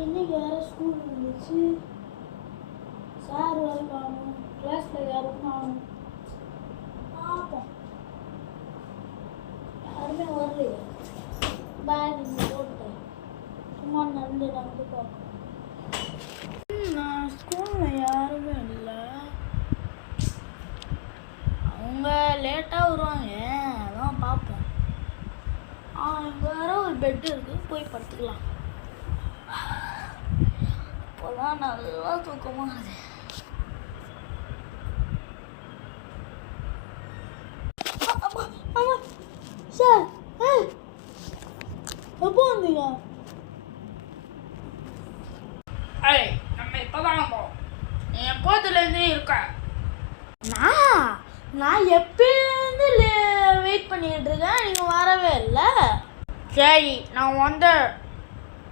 இன்னைக்கு வேறு ஸ்கூல் இருந்துச்சு. சார் வேறு காணும், கிளாஸில் யாரும் காணும். பார்ப்போம், யாருமே வரலையே. பேக் இங்கே போட்டேன், சும்மா நடந்து பார்ப்போம். நான் ஸ்கூலில் யாருமே இல்லை. அவங்க லேட்டாக வருவாங்க, அதான் பார்ப்போம். வேறு ஒரு பெட் இருக்குது, போய் படுத்துக்கலாம். இப்போதான் நல்லா தூக்கமாக இருக்குது. ஆமாம் சார், எப்போ வந்தீங்க? நம்ம இப்போதான் வந்தோம். நீ எப்போதுலேருந்தே இருக்க? நான் எப்பயிலேருந்து வெயிட் பண்ணிட்டு இருக்கேன், நீங்கள் வரவே இல்லை. சரி, நான் வந்து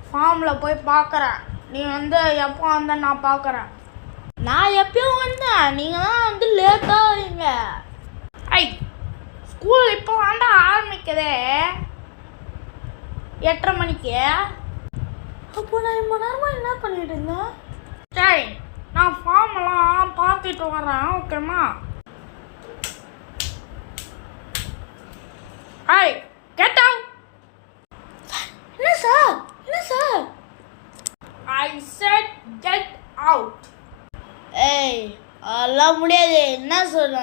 ஃபார்மில் போய் பார்க்குறேன். நீ வந்து எப்போ வந்த நான் பார்க்குறேன். நான் எப்பயும் வந்தேன், நீங்கள் தான் வந்து லேட்டாக வரீங்க. ஸ்கூல் இப்போ வாண்டா ஆரம்பிக்குதே, 8:30 மணிக்கு. அப்போ நான் இவ்வளோ நேரமாக என்ன பண்ணிட்டு இருந்தேன்? சரி, நான் ஃபார்மெல்லாம் பார்த்துட்டு வரேன், ஓகேம்மா? Get out. என்ன சார், என்ன sir? I said get out. அதெல்லாம் முடியாது. என்ன சொல்ற?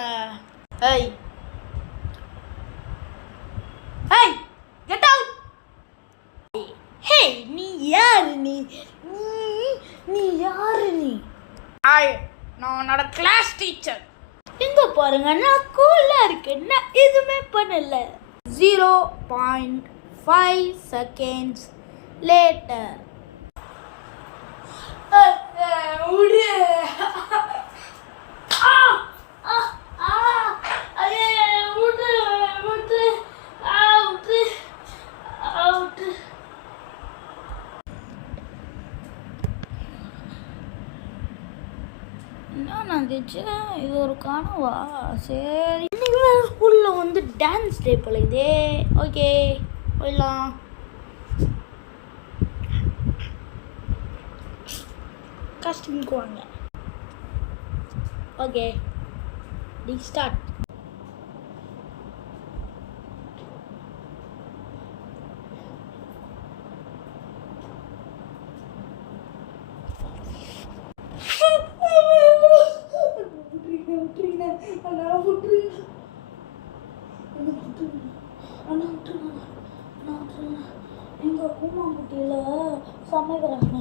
Get out. நீ யாரு? நீ யாரு? நான் உன்னோட கிளாஸ் டீச்சர். இங்க பாருங்க, நான் கூலா இருக்கேன், நான் எதுவுமே பண்ணல. 0.5 seconds later. என்ன நடந்துச்சு? இது ஒரு கனவா? சரி, இன்னைக்கு வேறு ஸ்கூலில் வந்து டான்ஸ் டே பழகுதே. ஓகே, போயிடலாம். காஸ்டியூமுக்கு வாங்க. ஓகே, டி ஸ்டார்ட். எங்கள் பூமாங்குட்டியில் சமைக்கிறாங்க.